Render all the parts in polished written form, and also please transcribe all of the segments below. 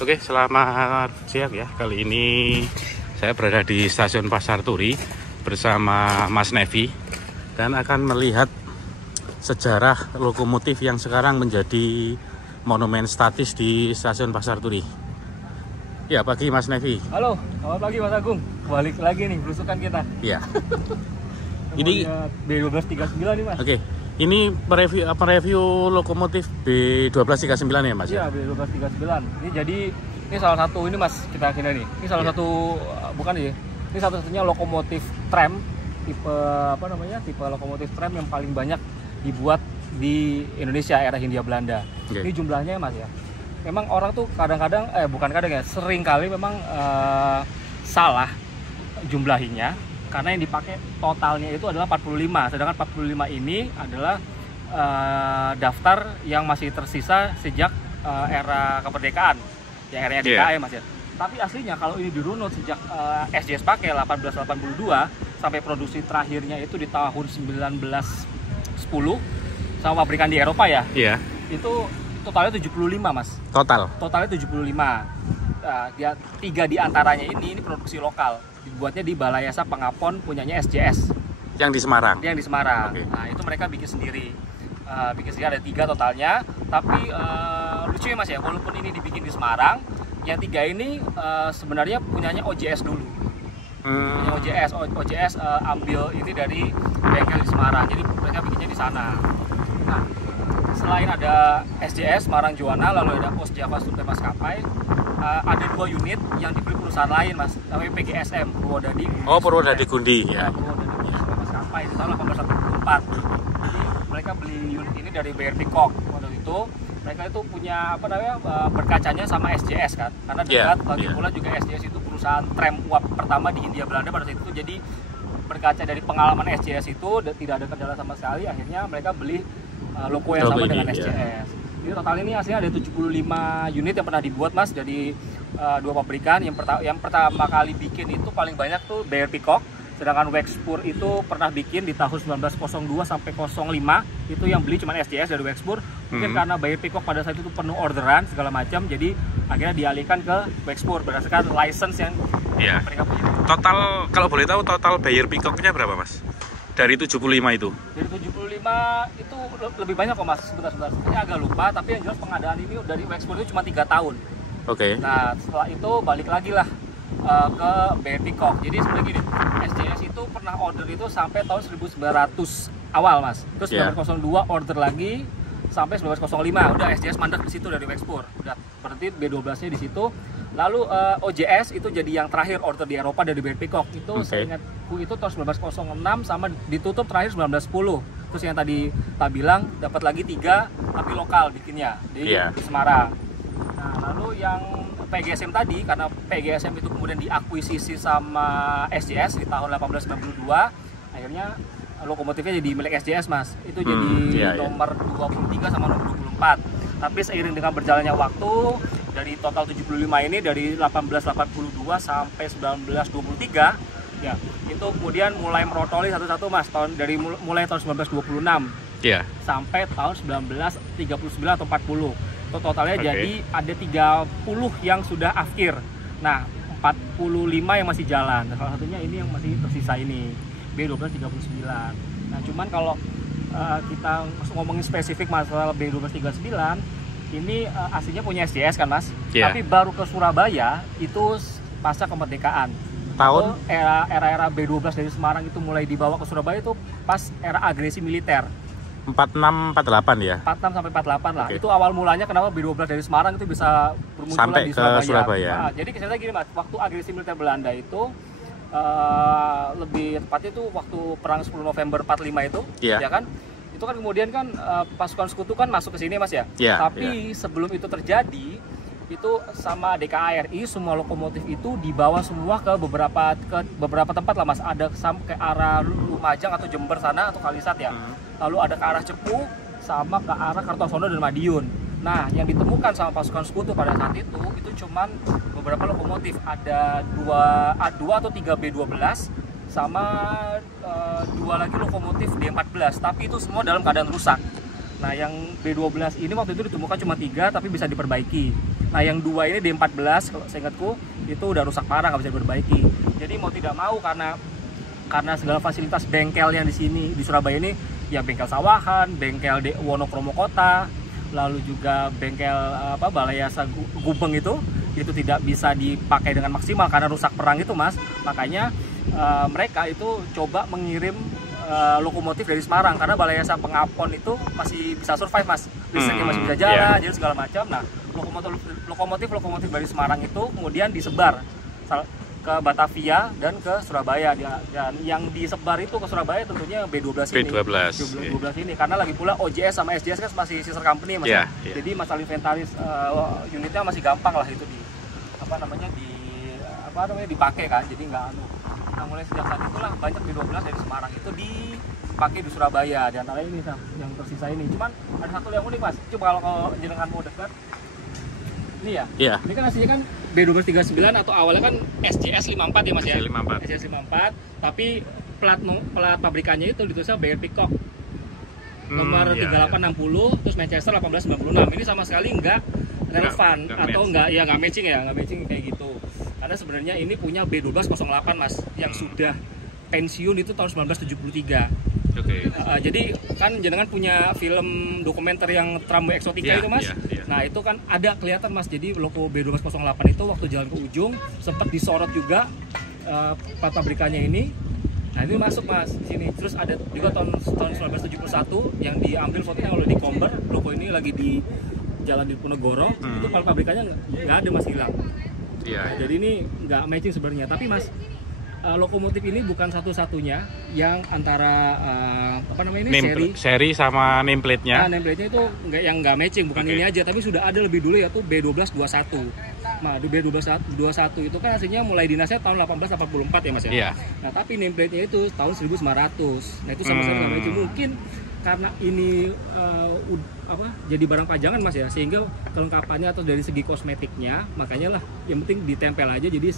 Oke, selamat siang ya. Kali ini saya berada di stasiun Pasar Turi bersama Mas Nevi dan akan melihat sejarah lokomotif yang sekarang menjadi monumen statis di stasiun Pasar Turi. Ya, pagi Mas Nevi. Halo, selamat pagi Mas Agung. Balik lagi nih belusukan kita. Iya. Ini B1239 nih Mas. Oke. Ini mereview lokomotif B1239 ya Mas? Iya, B1239. Ini salah satu ini Mas, kita nih. Ini salah satu bukan ya. Ini satu-satunya lokomotif tram tipe tipe lokomotif tram yang paling banyak dibuat di Indonesia era Hindia Belanda. Okay. Ini jumlahnya Mas ya. Memang orang tuh sering kali memang salah jumlahinya. Karena yang dipakai totalnya itu adalah 45, sedangkan 45 ini adalah daftar yang masih tersisa sejak era kemerdekaan, yang era DKI Mas ya. Tapi aslinya kalau ini dirunut sejak SJS pakai 1882 sampai produksi terakhirnya itu di tahun 1910 sama pabrikan di Eropa ya. Iya. Itu totalnya 75 Mas. Totalnya 75. Dia 3 diantaranya ini produksi lokal. Dibuatnya di Balayasa Pengapon punyanya SJS yang di Semarang. Okay. Nah itu mereka bikin sendiri ada 3 totalnya. Tapi lucu ya Mas ya, walaupun ini dibikin di Semarang, yang 3 ini sebenarnya punyanya OJS dulu. Punya OJS ambil ini dari bengkel di Semarang, jadi mereka bikinnya di sana. Nah selain ada SJS Semarang Juwana, lalu ada Pos Java Sute Maskapai, ada 2 unit yang dibeli perusahaan lain Mas, namanya PGSM Purwodadi. Purwodadi Gundi ya. Purwodadi Gundi Sute Maskapai di tahun 1884. Jadi mereka beli unit ini dari BR Peacock. Waktu itu mereka itu punya berkacanya sama SJS kan, karena dekat. Lagi pula juga SJS itu perusahaan tram uap pertama di Hindia Belanda pada saat itu. Jadi berkaca dari pengalaman SJS itu tidak ada kendala sama sekali, akhirnya mereka beli logo yang sama dengan SJS. Jadi total ini aslinya ada 75 unit yang pernah dibuat Mas dari 2 pabrikan. Yang pertama kali bikin itu paling banyak tuh BR Peacock, sedangkan Wexpur itu pernah bikin di tahun 1902 sampai 05. Itu yang beli cuma SJS dari Wexpur. Mungkin karena BR Peacock pada saat itu penuh orderan segala macam, jadi akhirnya dialihkan ke Wexpur berdasarkan license yang mereka punya. Total, kalau boleh tahu total BR Peacocknya berapa Mas? Dari 75 itu? Dari 75 itu lebih banyak kok Mas, sebentar. Ini agak lupa, tapi yang jelas pengadaan ini dari Wexpur itu cuma 3 tahun. Oke. Nah setelah itu balik lagi lah ke BR Peacock. Jadi sebenarnya gini, SJS itu pernah order itu sampai tahun 1900 awal Mas. Terus 1902 order lagi sampai 1905. Udah SJS mandek di situ dari Wexpur. Udah berarti B12-nya di situ. Lalu OJS itu jadi yang terakhir order di Eropa dari BR Peacock. Itu saya ingatku itu tahun 1906 sama ditutup terakhir 1910. Terus yang tadi tak bilang dapat lagi 3 tapi lokal bikinnya di Semarang. Nah lalu yang PGSM tadi, karena PGSM itu kemudian diakuisisi sama SJS di tahun 1892, akhirnya lokomotifnya jadi milik SJS Mas. Itu jadi nomor 23 sama nomor 24. Tapi seiring dengan berjalannya waktu, dari total 75 ini dari 1882 sampai 1923 ya, itu kemudian mulai merotoli satu-satu Mas, mulai tahun 1926 sampai tahun 1939 atau 40. Itu totalnya jadi ada 30 yang sudah akhir. Nah 45 yang masih jalan. Nah, salah satunya ini yang masih tersisa ini B1239. Nah cuman kalau kita ngomongin spesifik masalah B1239, ini aslinya punya SJS kan Mas, tapi baru ke Surabaya itu pasca kemerdekaan. Tahun era B12 dari Semarang itu mulai dibawa ke Surabaya itu pas era agresi militer 46-48 ya? 46 sampai 48 lah. Itu awal mulanya kenapa B12 dari Semarang itu bisa bermunculan sampai di Surabaya. Nah, jadi ceritanya gini Mas, waktu agresi militer Belanda itu lebih tepatnya itu waktu perang 10 November 45 itu, ya kan? Itu kan kemudian kan pasukan sekutu kan masuk ke sini Mas ya. Tapi sebelum itu terjadi, itu sama DKI semua lokomotif itu dibawa semua ke beberapa tempat lah Mas. Ada ke arah Lumajang atau Jember sana atau Kalisat ya. Lalu ada ke arah Cepu sama ke arah Kartosono dan Madiun. Nah, yang ditemukan sama pasukan sekutu pada saat itu cuman beberapa lokomotif, ada 2 atau 3 B12 sama 2 lagi lokomotif D14, tapi itu semua dalam keadaan rusak. Nah yang B12 ini waktu itu ditemukan cuma 3 tapi bisa diperbaiki. Nah yang 2 ini D14 kalau seingatku itu udah rusak parah, nggak bisa diperbaiki. Jadi mau tidak mau karena segala fasilitas bengkel yang di sini di Surabaya ini ya bengkel Sawahan, bengkel di Wonokromo Kota, lalu juga bengkel Balai Yasa Gubeng itu tidak bisa dipakai dengan maksimal karena rusak perang itu Mas. Makanya mereka itu coba mengirim lokomotif dari Semarang karena Balai Yasa Pengapon itu masih bisa survive Mas, listriknya masih bisa jalan, jadi segala macam. Nah lokomotif dari Semarang itu kemudian disebar ke Batavia dan ke Surabaya, dan yang disebar itu ke Surabaya tentunya B12 ini karena lagi pula OJS sama SJS kan masih sister company Mas. Jadi masalah inventaris unitnya masih gampang lah itu dipakai kan, jadi nggak Nah mulai sejak saat itulah banyak B12 dari Semarang itu dipakai di Surabaya, dan antara ini yang tersisa ini. Cuman ada satu yang unik Mas, coba kalau jenengan mau dekat ini ya. Ini kan aslinya kan B1239 atau awalnya kan SJS 54 ya Mas ya. SJS 54, tapi plat pabrikannya itu ditulisnya BR Peacock. Nomor 3860 terus Manchester 1896. Ini sama sekali nggak relevan atau nggak matching kayak gitu. Karena sebenarnya ini punya B1208 Mas yang sudah pensiun itu tahun 1973. Jadi kan jenengan punya film dokumenter yang Tramway Exotica itu Mas. Nah itu kan ada kelihatan Mas, jadi logo B1208 itu waktu jalan ke ujung sempat disorot juga plat pabrikannya ini. Nah ini masuk Mas sini. Terus ada juga tahun 1971 yang diambil fotonya kalau di Komber, logo ini lagi di Jalan Diponegoro, itu plat pabrikannya nggak ada Mas, hilang. Jadi ini nggak matching sebenarnya. Tapi Mas, lokomotif ini bukan satu-satunya yang antara seri sama nameplate-nya. Nameplate-nya itu nggak matching, bukan ini aja, tapi sudah ada lebih dulu yaitu B1221. Nah, di B1221 itu kan aslinya mulai dinasnya tahun 1884 ya Mas ya. Nah, tapi nameplate-nya itu tahun 1900. Nah, itu sama sekali nggak matching. Mungkin karena ini jadi barang pajangan Mas ya, sehingga kelengkapannya atau dari segi kosmetiknya, makanya lah yang penting ditempel aja, jadi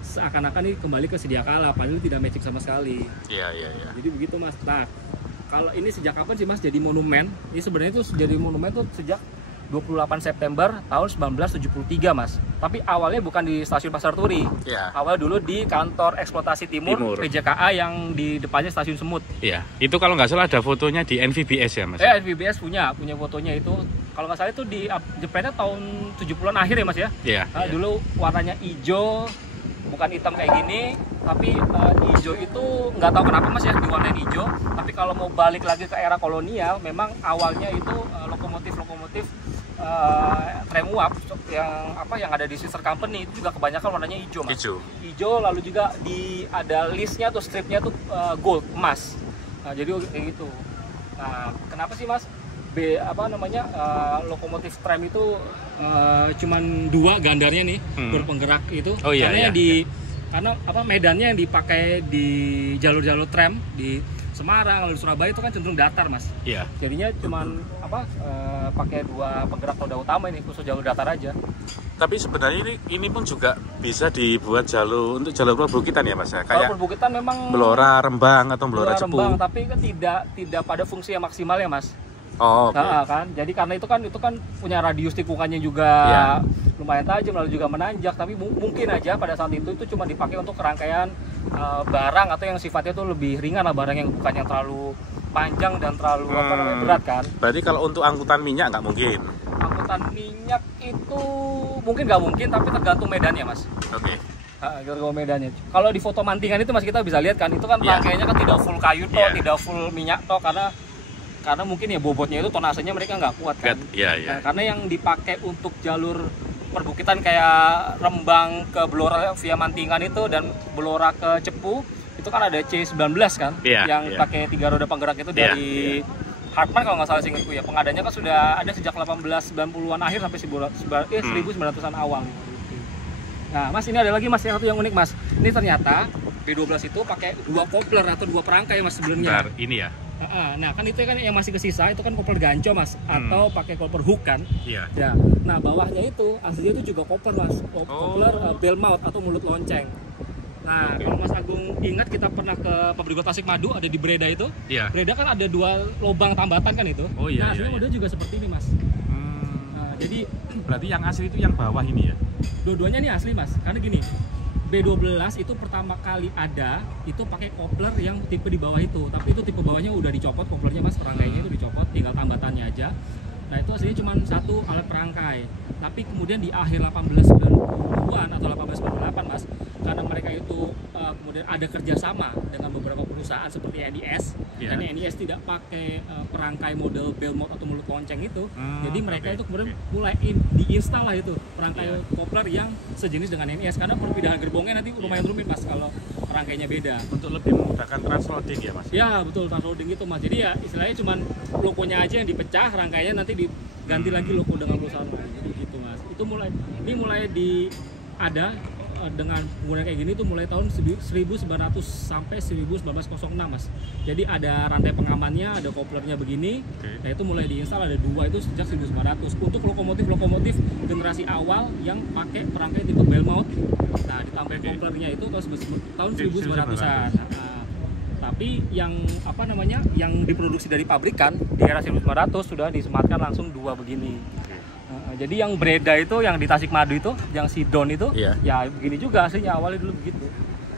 seakan-akan ini kembali ke sedia kala, padahal tidak matching sama sekali. Jadi begitu Mas. Nah, kalau ini sejak kapan sih Mas jadi monumen? Ini sebenarnya itu jadi monumen tuh sejak 28 September tahun 1973 Mas. Tapi awalnya bukan di stasiun Pasar Turi. Awal dulu di kantor eksploitasi timur PJKA yang di depannya stasiun Semut. Itu kalau nggak salah ada fotonya di NVBS ya Mas? NVBS punya fotonya itu. Kalau nggak salah itu di jepretnya tahun 70-an akhir ya Mas ya? Dulu warnanya hijau, bukan hitam kayak gini, tapi hijau itu nggak tahu kenapa Mas ya diwarnain hijau. Tapi kalau mau balik lagi ke era kolonial, memang awalnya itu lokomotif tram uap yang ada di sister company itu juga kebanyakan warnanya hijau Mas. Hijau lalu juga ada listnya tuh, stripnya tuh gold, emas. Nah, jadi kayak gitu. Nah, kenapa sih Mas lokomotif tram itu cuman 2 gandarnya nih, berpenggerak itu? Karena medannya yang dipakai di jalur-jalur tram di Semarang lalu Surabaya itu kan cenderung datar Mas. Jadinya cuman pakai 2 penggerak roda utama ini, khusus jalur datar aja. Tapi sebenarnya ini pun juga bisa dibuat untuk jalur perbukitan ya Mas ya? Kayak perbukitan memang Blora Rembang atau Blora Cepu. Tapi kan tidak pada fungsi yang maksimal ya Mas. Kan. Jadi karena itu kan punya radius tikungannya juga lumayan tajam, lalu juga menanjak, tapi mungkin aja pada saat itu cuma dipakai untuk rangkaian barang atau yang sifatnya itu lebih ringan lah, barang yang bukan yang terlalu panjang dan terlalu berat kan. Berarti kalau untuk angkutan minyak nggak mungkin? Angkutan minyak itu mungkin nggak mungkin, tapi tergantung medannya Mas. Tergantung medannya. Kalau di foto mantingan itu Mas kita bisa lihat kan, itu kan rangkaiannya kan tidak full kayu toh, tidak full minyak toh, karena mungkin ya bobotnya itu tonasenya mereka nggak kuat kan. Nah, karena yang dipakai untuk jalur perbukitan kayak Rembang ke Blora via Mantingan itu dan Blora ke Cepu itu kan ada C19 kan, yang pakai 3 roda penggerak itu dari Hartman kalau nggak salah seingatku ya. Pengadanya kan sudah ada sejak 1890-an akhir sampai 1900-an awal. Nah Mas, ini ada lagi Mas yang satu yang unik Mas. Ini ternyata B12 itu pakai 2 kopler atau 2 perangkai Mas sebelumnya. Ini ya. Nah kan itu kan yang masih kesisa itu kan kopler ganco Mas, atau pakai kopler hook kan. Nah bawahnya itu aslinya itu juga kopler Mas, kopler bell mouth atau mulut lonceng. Nah kalau Mas Agung ingat, kita pernah ke pabrik Tasik Madu, ada di Breda itu. Breda kan ada 2 lubang tambatan kan itu. Nah aslinya modelnya juga seperti ini Mas. Jadi Berarti yang asli itu yang bawah ini ya? Dua-duanya ini asli mas, karena gini, B12 itu pertama kali ada itu pakai kopler yang tipe di bawah itu, tapi itu tipe bawahnya udah dicopot koplernya mas, perangkainya itu dicopot, tinggal tambatannya aja. Nah itu aslinya cuma satu alat perangkai, tapi kemudian di akhir 1890-an atau 1898 mas, karena mereka itu kemudian ada kerjasama dengan beberapa perusahaan seperti NIS, dan NIS tidak pakai perangkai model bell mouth atau mulut lonceng itu, jadi mereka itu kemudian mulai diinstal lah itu perangkai kopler yang sejenis dengan NIS, karena perpindahan gerbongnya nanti lumayan rumit mas kalau perangkainya beda. Untuk lebih memudahkan transloading ya mas? Ya betul, transloading itu mas, jadi ya istilahnya cuma logonya aja yang dipecah, rangkainya nanti diganti lagi logo dengan perusahaan lain, gitu mas. Itu mulai ada dengan penggunaan kayak gini tuh mulai tahun 1900 sampai 1906 mas. Jadi ada rantai pengamannya, ada koplernya begini. Nah itu mulai diinstal, ada dua itu sejak 1900 untuk lokomotif generasi awal yang pakai perangkai tipe bell mouth. Nah ditambah koplernya itu tahun 1900-an. Tapi yang yang diproduksi dari pabrikan di era 1900 sudah disematkan langsung dua begini. Jadi yang Breda itu, yang di Tasikmadu itu, yang si Don itu, ya begini juga aslinya awalnya dulu begitu.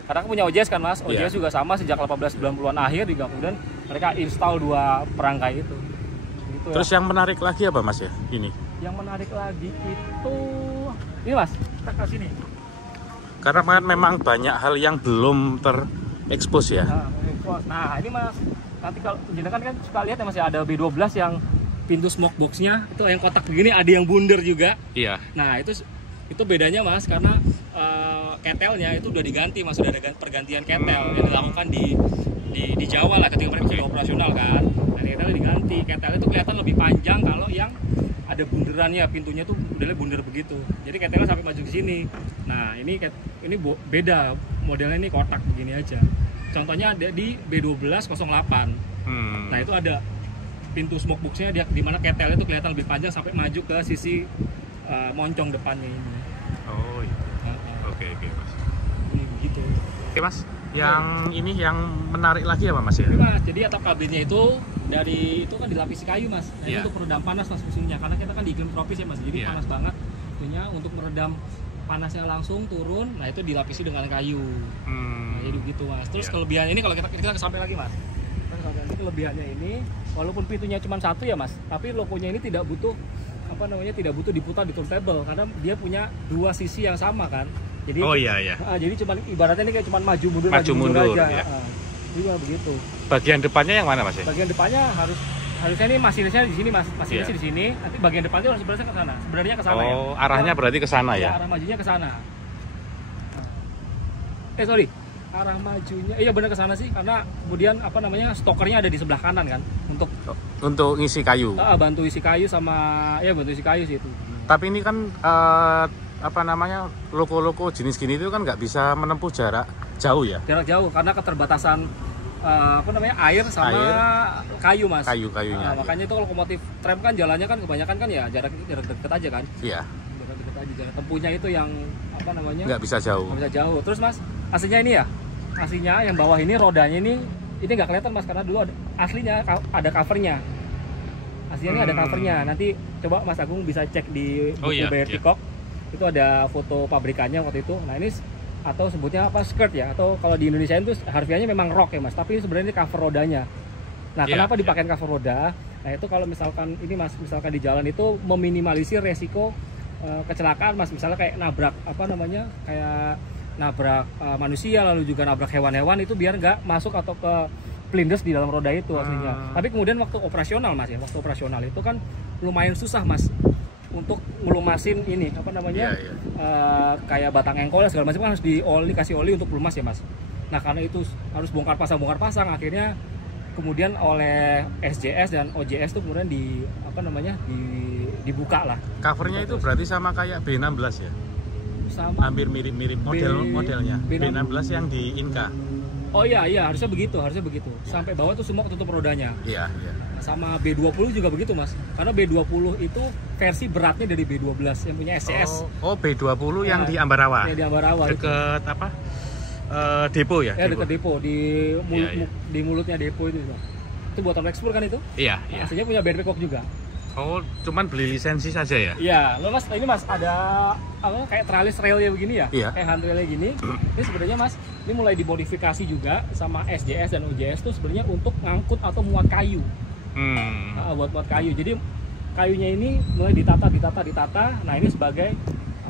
Karena aku punya OJS kan mas, OJS juga sama sejak 1890-an akhir juga, kemudian mereka install dua perangkai itu. Gitu. Terus yang menarik lagi apa mas ya ini? Yang menarik lagi itu, ini mas, kita ke sini. Karena kan memang banyak hal yang belum terekspos ya. Nah ini mas, nanti kalau jenengan kan suka lihat ya mas ya, ada B12 yang pintu smoke boxnya itu yang kotak begini, ada yang bundar juga. Iya. Nah itu bedanya mas, karena ketelnya itu udah diganti mas, sudah ada pergantian ketel yang dilakukan di Jawa lah ketika mereka sudah operasional kan. Dan ketelnya diganti, ketelnya itu kelihatan lebih panjang kalau yang ada bunderannya, pintunya tuh modelnya bundar begitu. Jadi ketelnya sampai maju ke sini. Nah ini beda, modelnya ini kotak begini aja. Contohnya ada di B1208. Nah itu ada pintu smoke boxnya di mana ketelnya itu kelihatan lebih panjang sampai maju ke sisi moncong depannya ini. Oh iya. Oke mas. Ini begitu. Oke mas. Yang ini yang menarik lagi apa mas ya? Ini mas, jadi atap kabinnya itu kan dilapisi kayu mas. Nah, itu untuk meredam panas mas fungsinya, karena kita kan di iklim tropis ya mas, jadi panas banget. Tentunya untuk meredam panasnya langsung turun, nah itu dilapisi dengan kayu. Nah, jadi begitu mas. Terus kelebihan ini kalau kita sampai lagi mas. Kelebihannya ini, walaupun pintunya cuma satu ya mas, tapi logonya ini tidak butuh diputar di turntable, karena dia punya dua sisi yang sama kan. Jadi jadi cuma ibaratnya ini kayak cuma maju mundur aja. Ya. Juga begitu. Bagian depannya yang mana mas ya? Bagian depannya harusnya ini masinisnya di sini mas, masinisnya di sini. Nanti bagian depannya harus sebenarnya ke sana. Sebenarnya ke sana ya. Oh, arahnya berarti ke sana ya? Arah majunya ke sana. Arah majunya iya benar ke sana sih, karena kemudian stokernya ada di sebelah kanan kan untuk ngisi kayu. Bantu isi kayu bantu isi kayu sih itu. Tapi ini kan loko-loko jenis gini itu kan nggak bisa menempuh jarak jauh ya? Jarak jauh karena keterbatasan air sama kayu mas. Kayunya. Makanya itu lokomotif tram kan jalannya kan kebanyakan kan ya jarak dekat aja kan. Iya. Jarak dekat aja, jarak tempuhnya itu yang nggak bisa jauh. Nggak bisa jauh. Terus mas, aslinya yang bawah ini rodanya ini nggak kelihatan mas, karena dulu aslinya ada covernya. Aslinya ada covernya. Nanti coba Mas Agung bisa cek di buku BR Peacock. Itu ada foto pabrikannya waktu itu. Nah ini atau sebutnya skirt ya, atau kalau di Indonesia itu harfiahnya memang rok ya mas, tapi sebenarnya ini cover rodanya. Nah kenapa dipakai cover roda? Nah itu kalau misalkan di jalan itu meminimalisir resiko kecelakaan mas, misalnya kayak nabrak nabrak manusia, lalu juga nabrak hewan-hewan, itu biar nggak masuk atau ke pelindes di dalam roda itu aslinya. Tapi kemudian waktu operasional mas ya, waktu operasional itu kan lumayan susah mas untuk ngelumasin ini kayak batang engkol segala macam kan harus dikasih oli untuk pelumas ya mas. Nah karena itu harus bongkar pasang, akhirnya kemudian oleh SJS dan OJS itu kemudian dibuka lah. Covernya itu berarti sama kayak B16 ya? Sama. Hampir mirip-mirip modelnya. B16 yang di Inka. Oh iya harusnya begitu. Sampai bawah tuh semua ketutup rodanya. Iya. Sama B20 juga begitu mas, karena B20 itu versi beratnya dari B12 yang punya SCS. Oh B20 yang di Ambarawa. Ya, di Ambarawa. Deket apa? Depo ya? Ya dekat depo, di mulutnya depo itu. Itu buatan ekspor kan itu? Iya. Aslinya punya BR Peacock juga. Oh, cuman beli lisensi saja ya? Iya, lo Mas, ini Mas ada apa kayak tralis railnya begini ya? Iya. Kayak handrailnya gini. Ini sebenarnya Mas, ini mulai dimodifikasi juga sama SJS dan OJS tuh sebenarnya untuk ngangkut atau muat kayu. Buat muat kayu. Jadi kayunya ini mulai ditata. Nah, ini sebagai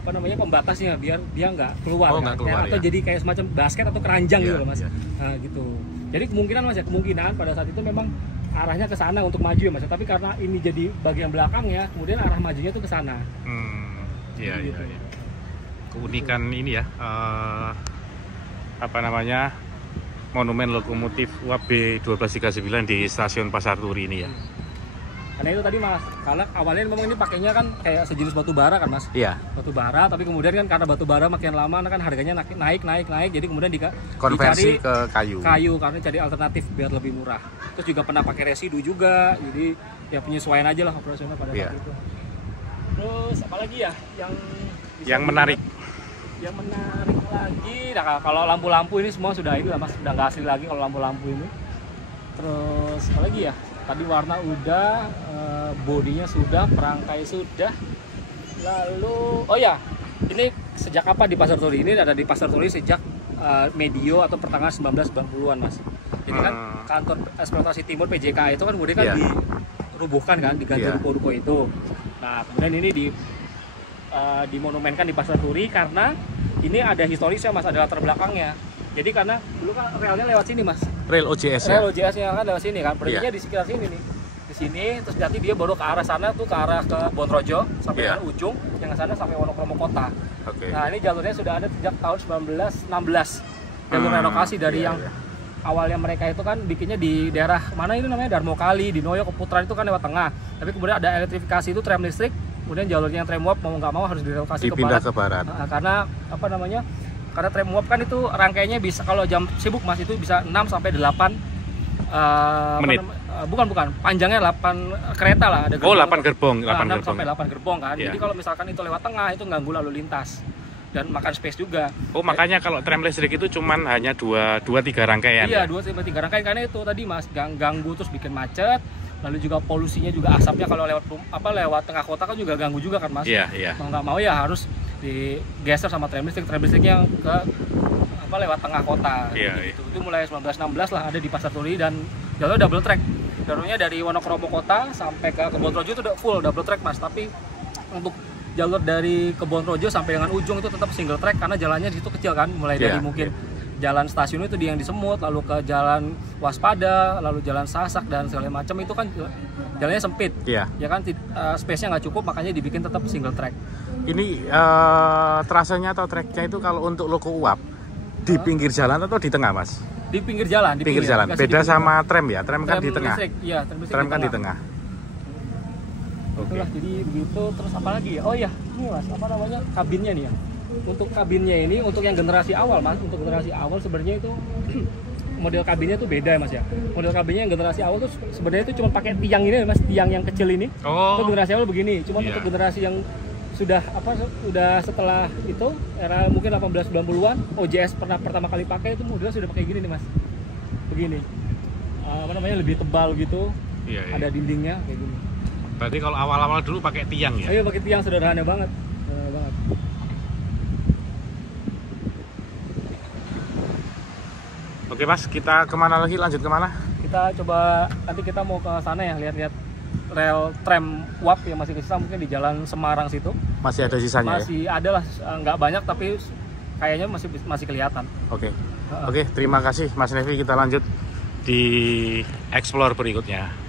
apa namanya pembatasnya biar dia nggak keluar, nggak keluar atau ya? jadi kayak semacam basket atau keranjang gitu loh Mas. Iya. Nah, gitu. Jadi kemungkinan Mas ya, kemungkinan pada saat itu memang arahnya ke sana untuk maju ya Mas. Tapi karena ini jadi bagian belakangnya, kemudian arah majunya tuh ke sana. Iya, Gitu. iya. Keunikan ini ya, apa namanya, monumen lokomotif UAP 1239 di stasiun Pasar Turi ini ya. Karena itu tadi Mas, karena awalnya memang ini pakainya kan kayak sejenis batu bara kan Mas. Iya. Batu bara, tapi kemudian kan karena batu bara makin lama kan harganya naik, jadi kemudian Konversi dicari ke kayu. karena cari alternatif biar lebih murah. Terus juga pernah pakai residu juga, jadi ya penyesuaian aja lah operasional pada saat itu. Terus apalagi ya yang menarik? Yang menarik lagi, nah kalau lampu-lampu ini semua sudah ini lah Mas, sudah nggak asli lagi kalau lampu-lampu ini. Terus apalagi ya? Tadi warna udah, bodinya sudah, perangkai sudah. Lalu, oh ya, ini sejak apa di Pasar Turi? Ini ada di Pasar Turi sejak medio atau pertengahan 1990-an Mas. Jadi kan kantor eksploitasi timur PJK itu kan kemudian kan dirubuhkan kan, diganti ruko-ruko itu. Nah kemudian ini dimonumenkan di Pasar Turi karena ini ada historisnya Mas, ada latar belakangnya. Jadi karena dulu kan relnya lewat sini Mas. Rel OJS ya? Rel OJS-nya kan lewat sini kan, berhentinya di sekitar sini nih. Di sini, terus nanti dia baru ke arah sana tuh, ke arah ke Bonrojo sampai dengan ujung, yang sana sampai Wonokromo Kota. Nah ini jalurnya sudah ada sejak tahun 1916. Jalur relokasi dari yang awalnya mereka itu kan bikinnya di daerah mana itu namanya Darmo Kali, di Noyo, Keputaran itu kan lewat tengah. Tapi kemudian ada elektrifikasi itu tram listrik, kemudian jalurnya yang tram uap mau nggak mau harus direlokasi dipindah ke barat. Karena apa namanya? Karena tram uap kan itu rangkainya bisa kalau jam sibuk Mas itu bisa 6 sampai 8 menit. Bukan, panjangnya 8 kereta lah, ada 8 gerbong, 6 sampai 8 gerbong kan. Yeah. Jadi kalau misalkan itu lewat tengah itu ganggu lalu lintas dan makan space juga. Oh, makanya kalau tram listrik itu cuman hanya 2-3 rangkaian. Iya, 2-3 rangkaian karena itu tadi Mas ganggu terus bikin macet. Lalu juga polusinya juga asapnya kalau lewat tengah kota kan juga ganggu juga kan Mas. Iya. Mau nggak mau ya harus digeser sama tram listriknya ke lewat tengah kota. Gitu. Itu mulai 1916 lah ada di Pasar Turi dan jalur double track. Jalurnya dari Wonokromo Kota sampai ke Kebonrojo itu udah full double track Mas. Tapi untuk jalur dari Kebonrojo sampai dengan ujung itu tetap single track karena jalannya di situ kecil kan. Mulai dari mungkin jalan stasiun itu yang di Semut, lalu ke jalan Waspada, lalu jalan Sasak dan segala macam itu kan jalannya sempit. Ya kan space-nya nggak cukup makanya dibikin tetap single track. Ini trasenya atau tracknya itu kalau untuk loko uap di pinggir jalan atau di tengah Mas? Di pinggir jalan. Di pinggir jalan. Beda sama tram ya? Tram kan di tengah. Iya, tram kan di tengah. Itulah, jadi begitu. Terus apa lagi ya? Oh iya, ini Mas, apa namanya? Kabinnya nih ya. Untuk kabinnya ini untuk yang generasi awal Mas, untuk generasi awal sebenarnya itu model kabinnya tuh beda ya Mas ya. Model kabinnya yang generasi awal tuh sebenarnya itu cuma pakai tiang ini Mas, tiang yang kecil ini. Itu generasi awal begini. Cuma untuk generasi yang sudah setelah itu era mungkin 1890-an OJS pernah pertama kali pakai itu modelnya sudah pakai gini nih Mas. Begini. Lebih tebal gitu. Ada dindingnya kayak gini. Berarti kalau awal-awal dulu pakai tiang ya? Iya, pakai tiang, sederhana banget. Oke Mas, kita kemana lagi? Lanjut kemana? Kita coba, nanti kita mau ke sana ya, lihat-lihat rel tram uap yang masih kesisa mungkin di Jalan Semarang situ. Masih ada sisanya masih ada lah, nggak banyak tapi kayaknya masih kelihatan. Oke, terima kasih Mas Nevi, kita lanjut di explore berikutnya.